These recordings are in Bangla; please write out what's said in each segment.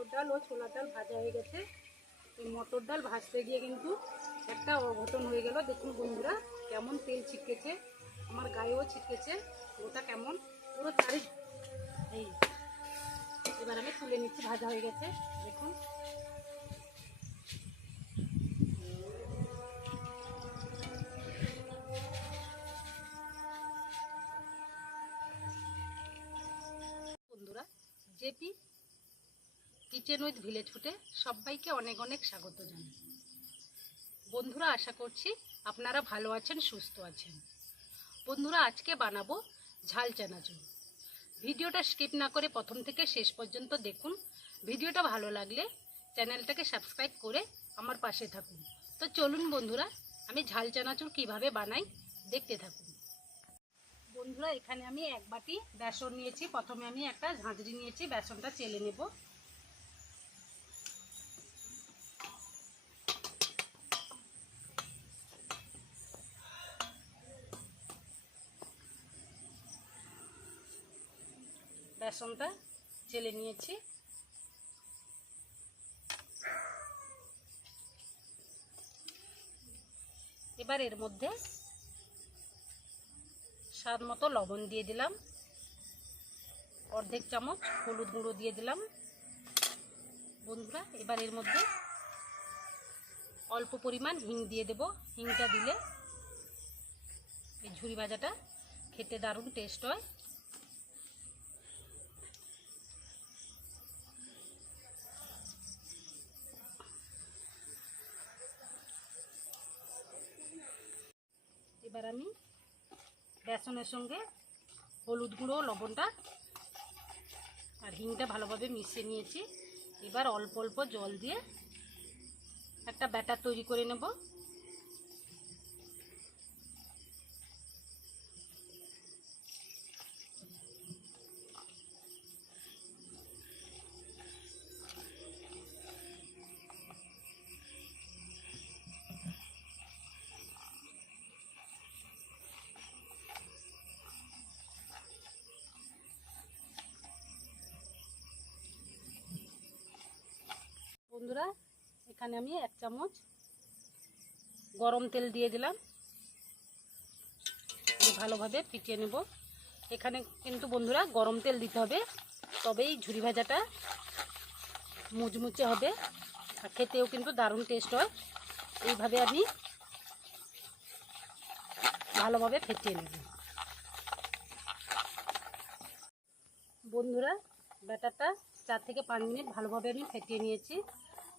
মটর ডাল ও ছোলার ডাল ভাজা হয়ে গেছে। এই মটর ডাল ভাজতে গিয়ে কিন্তু একটা অঘটন হয়ে গেল। দেখুন বন্ধুরা, কেমন তেল ছিটকেছে, আমার গায়েও ছিটকেছে, ওটা কেমন? পুরো চারি এই, এবার আমি তুলে নিচ্ছি, ভাজা হয়ে গেছে, দেখুন। বন্ধুরা কিচেন উইথ ভিলেজ ফুটে সবাইকে অনেক অনেক স্বাগত জানাই। বন্ধুরা, আশা করছি আপনারা ভালো আছেন, সুস্থ আছেন। বন্ধুরা, আজকে বানাবো ঝাল চানাচুর। ভিডিওটা স্কিপ না করে প্রথম থেকে শেষ পর্যন্ত দেখুন। ভিডিওটা ভালো লাগলে চ্যানেলটাকে সাবস্ক্রাইব করে আমার পাশে থাকুন। তো চলুন বন্ধুরা, আমি ঝাল চানাচুর কীভাবে বানাই দেখতে থাকুন। বন্ধুরা, এখানে আমি এক বাটি বেসন নিয়েছি। প্রথমে আমি একটা ঝাঁঝরি নিয়েছি, বেসনটা চেলে নেব। বেসনটা চেলে নিয়েছি। এবার এর মধ্যে স্বাদ মতো লবণ দিয়ে দিলাম। অর্ধেক চামচ হলুদ গুঁড়ো দিয়ে দিলাম। বন্ধুরা, এবার এর মধ্যে অল্প পরিমাণ হিং দিয়ে দেব। হিংটা দিলে এই ঝুরি ভাজাটা খেতে দারুণ টেস্ট হয়। এবার আমি বেসনের সঙ্গে হলুদ গুঁড়ো, লবণটা আর হিংটা ভালোভাবে মিশিয়ে নিয়েছি। এবার অল্প অল্প জল দিয়ে একটা ব্যাটার তৈরি করে নেব। বন্ধুরা, এখানে আমি এক চামচ গরম তেল দিয়ে দিলাম। ভালোভাবে ফিটিয়ে নেব। এখানে কিন্তু বন্ধুরা গরম তেল দিতে হবে, তবেই ঝুরি ভাজাটা মুচমুচে হবে আর খেতেও কিন্তু দারুণ টেস্ট হয়। এইভাবে আমি ভালোভাবে ফেটিয়ে নেব। বন্ধুরা, ব্যাটারটা চার থেকে পাঁচ মিনিট ভালোভাবে আমি ফেটিয়ে নিয়েছি।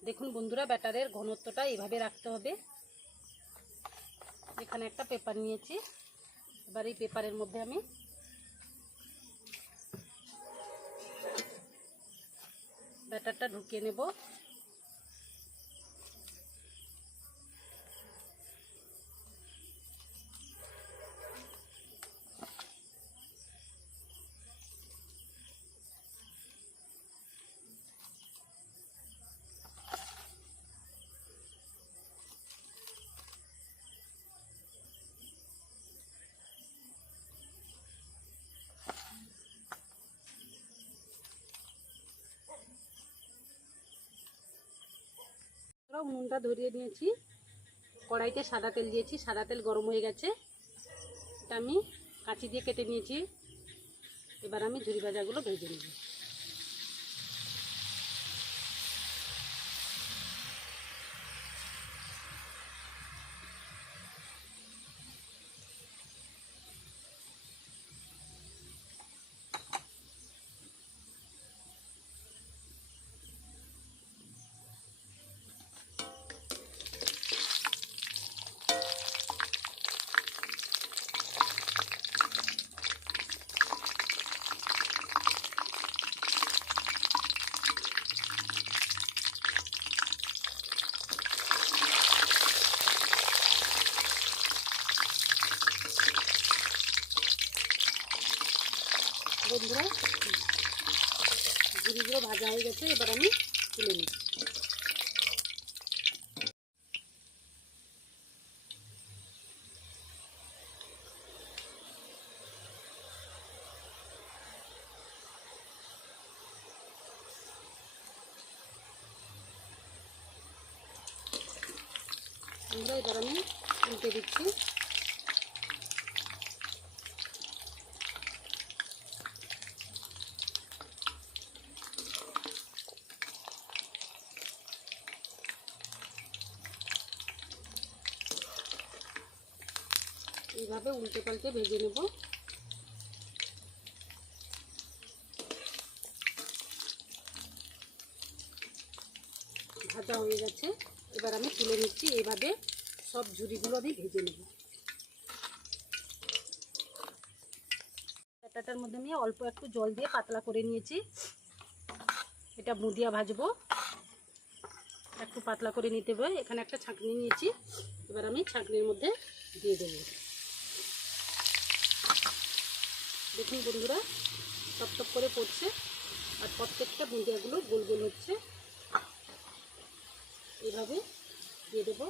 দেখুন বন্ধুরা, ব্যাটারের ঘনত্বটা এভাবে রাখতে হবে। এখানে একটা পেপার নিয়েছি। এবার এই পেপারের মধ্যে আমি ব্যাটারটা ঢুকিয়ে নেব। উনুনটা ধরিয়ে নিয়েছি। কড়াইতে সাদা তেল দিয়েছি। সাদা তেল গরম হয়ে গেছে। এটা আমি কাঁচি দিয়ে কেটে নিয়েছি। এবার আমি ঝুরি ভাজাগুলো ভেজে নেব। বন্ধুরা জিনিসগুলো ভাজা হয়ে গেছে এবার আমি তুলে নিই। আমরা এবার আমি উল্টে দিচ্ছি। পাল্টে ভেজে নেব। ভাজা হয়ে গেছে। এবার আমি তুলে নিচ্ছি এইভাবে সব ঝুড়িগুলো আমি ভেজে নেব। ব্যাটাটার মধ্যে আমি অল্প একটু জল দিয়ে পাতলা করে নিয়েছি। এটা মুদিয়া ভাজবো। একটু পাতলা করে নিতে হবে। এখানে একটা ছাঁকনি নিয়েছি। এবার আমি ছাঁকনির মধ্যে দিয়ে দেবো। দেখুন বন্ধুরা, টপ টপ করে পড়ছে আর প্রত্যেকটা বুঁদিয়াগুলো গোল গোল হচ্ছে। এভাবে দিয়ে দেবো।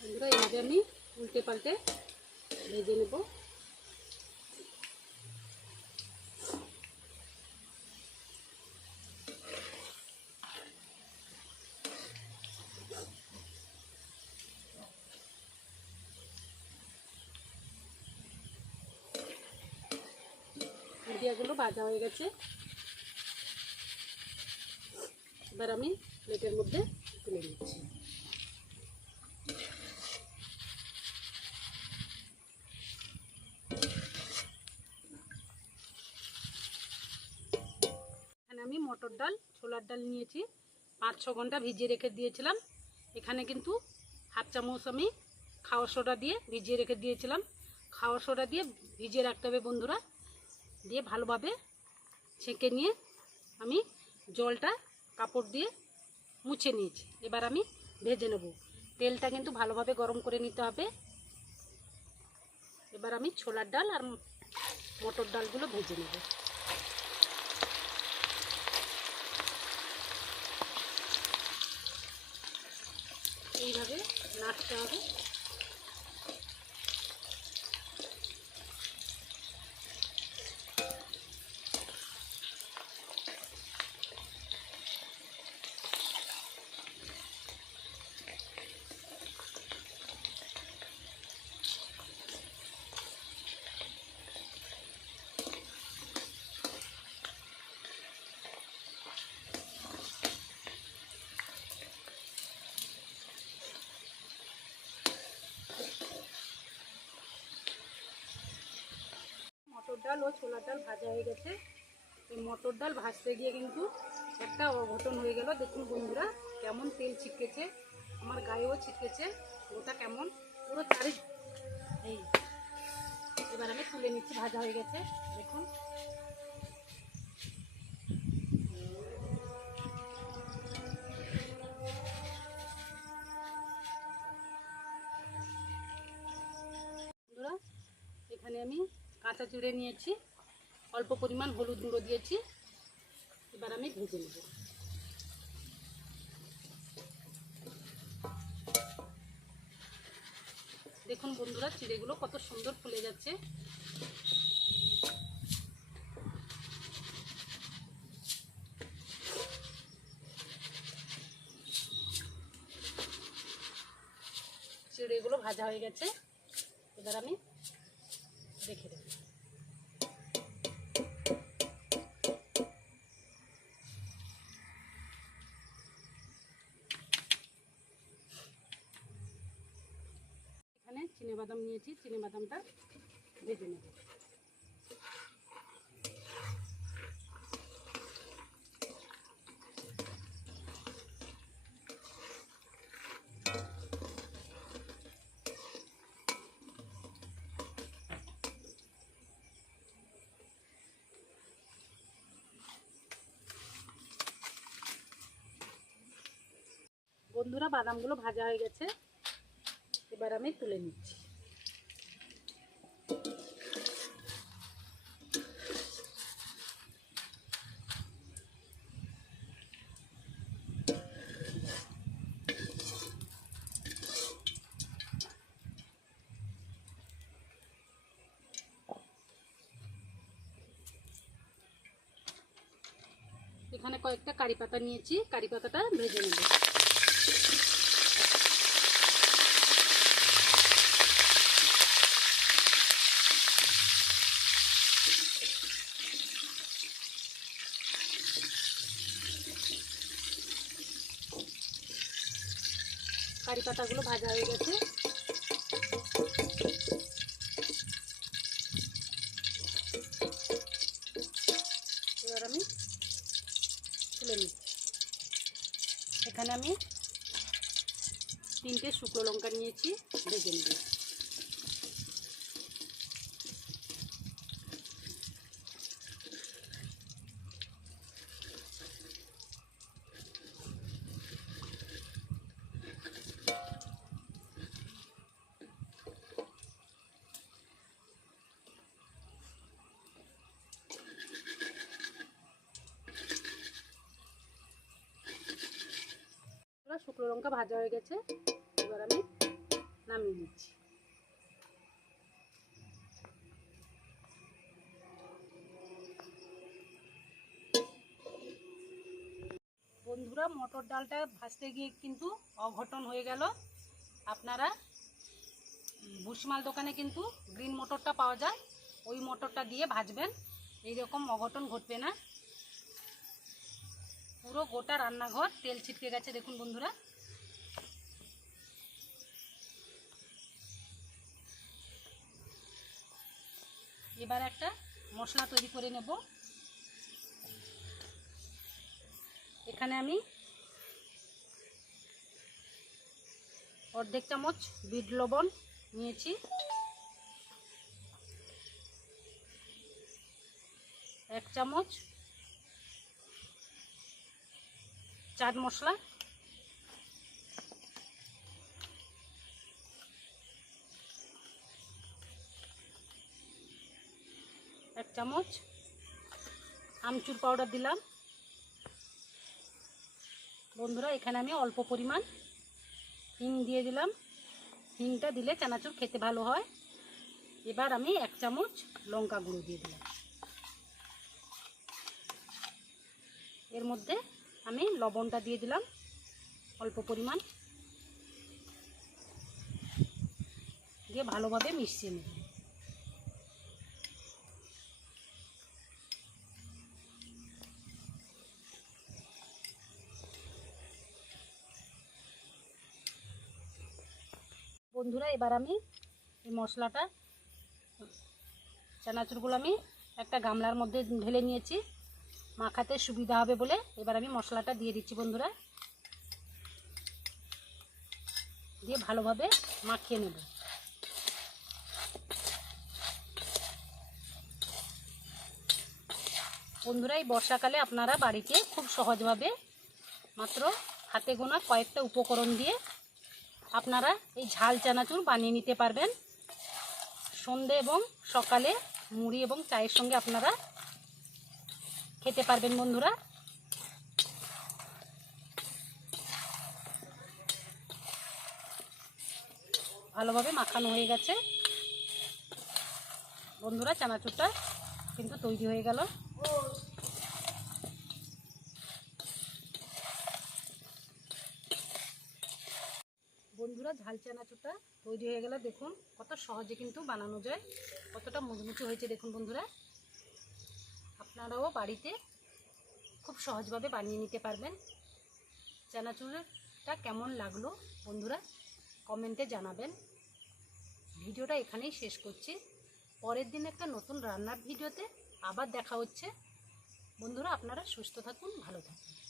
বন্ধুরা এইভাবে আমি উল্টে পাল্টে ভেজে নেব। ভাজা হয়ে গেছে। এবার আমি প্লেটের মধ্যে তুলে নিচ্ছি। আমি মটর ডাল, ছোলার ডাল নিয়েছি। পাঁচ, ছ ঘণ্টা ভিজিয়ে রেখে দিয়েছিলাম। এখানে কিন্তু হাফ চামচ আমি খাওয়ার সোডা দিয়ে ভিজিয়ে রেখে দিয়েছিলাম। খাওয়ার সোডা দিয়ে ভিজিয়ে রাখতে হবে বন্ধুরা। দিয়ে ভালোভাবে ছেঁকে নিয়ে আমি জলটা কাপড় দিয়ে মুছে নিয়েছি। এবার আমি ভেজে নেব। তেলটা কিন্তু ভালোভাবে গরম করে নিতে হবে। এবার আমি ছোলার ডাল আর মটর ডালগুলো ভেজে নেব। এইভাবে নাড়তে হবে মটর ডাল ও ছোলার ডাল ভাজা হয়ে গেছে। এই মটর ডাল ভাজতে গিয়ে কিন্তু একটা অঘটন হয়ে গেল। দেখুন বন্ধুরা, কেমন তেল ছিটকেছে, আমার গায়েও ছিটকেছে, ওটা কেমন? পুরো চারি এই, এবার আমি তুলে নিচ্ছি, ভাজা হয়ে গেছে। দেখুন। এখানে আমি কাঁচা চিড়ে নিয়েছি। অল্প পরিমাণ হলুদ গুঁড়ো দিয়েছি। এবার আমি ভেজে নেব। দেখুন বন্ধুরা, চিড়েগুলো কত সুন্দর ফুলে যাচ্ছে। চিড়েগুলো ভাজা হয়ে গেছে। এবার আমি রেখে দেবো এখানে চিনে বাদাম নিয়েছি চিনে বাদামটা ভেজে নেব বন্ধুরা, বাদামগুলো ভাজা হয়ে গেছে। এবার আমি তুলে নিচ্ছি। এখানে কয়েকটা কারি পাতা নিয়েছি। কারি পাতাটা ভেজে নেব। কারি পাতাগুলো ভাজা হয়ে গেছে। এবার আমি তুলে নিই। এখানে আমি তিনটে শুকনো লঙ্কা নিয়েছি, ভেজে নেব এবার শুকনো লঙ্কা ভাজা হয়ে গেছে, এবার আমি নামিয়ে নিচ্ছি। বন্ধুরা, মটর ডালটা ভাজতে গিয়ে কিন্তু অঘটন হয়ে গেল। আপনারা ভুসিমাল দোকানে কিন্তু গ্রিন মটরটা পাওয়া যায়, ওই মটরটা দিয়ে ভাজবেন। এইরকম অঘটন ঘটবে না। পুরো গোটা রান্নাঘর তেল ছিটকে গেছে, দেখুন বন্ধুরা। এবার একটা মশলা তৈরি করে নেব। এখানে আমি অর্ধেক চামচ বিট লবণ নিয়েছি। এক চামচ চাট মশলা চামচ, আমচুর পাউডার দিলাম। বন্ধুরা, এখানে আমি অল্প পরিমাণ হিং দিয়ে দিলাম। হিংটা দিলে চানাচুর খেতে ভালো হয়। এবার আমি এক চামচ লঙ্কা গুঁড়ো দিয়ে দিলাম। এর মধ্যে আমি লবণটা দিয়ে দিলাম অল্প পরিমাণ। দিয়ে ভালোভাবে মিশিয়ে নেব। বন্ধুরা, এবার আমি এই মশলাটা, চানাচুরগুলো আমি একটা গামলার মধ্যে ঢেলে নিয়েছি। মাখাতে সুবিধা হবে বলে এবার আমি মশলাটা দিয়ে দিচ্ছি বন্ধুরা। দিয়ে ভালোভাবে মাখিয়ে নেব। বন্ধুরা, এই বর্ষাকালে আপনারা বাড়িতে খুব সহজভাবে মাত্র হাতে গোনা কয়েকটা উপকরণ দিয়ে আপনারা এই ঝাল চানাচুর বানিয়ে নিতে পারবেন। সন্ধে এবং সকালে মুড়ি এবং চায়ের সঙ্গে আপনারা খেতে পারবেন বন্ধুরা। ভালোভাবে মাখানো হয়ে গেছে। বন্ধুরা, চানাচুরটা কিন্তু তৈরি হয়ে গেল। বন্ধুরা, ঝাল চানাচুরটা তৈরি হয়ে গেলে দেখুন কত সহজে কিন্তু বানানো যায়, কতটা মুচমুচে হয়েছে দেখুন বন্ধুরা। আপনারাও বাড়িতে খুব সহজভাবে বানিয়ে নিতে পারবেন। চানাচুরটা কেমন লাগল বন্ধুরা, কমেন্টে জানাবেন। ভিডিওটা এখানেই শেষ করছি। পরের দিন একটা নতুন রান্নার ভিডিওতে আবার দেখা হচ্ছে। বন্ধুরা, আপনারা সুস্থ থাকুন, ভালো থাকুন।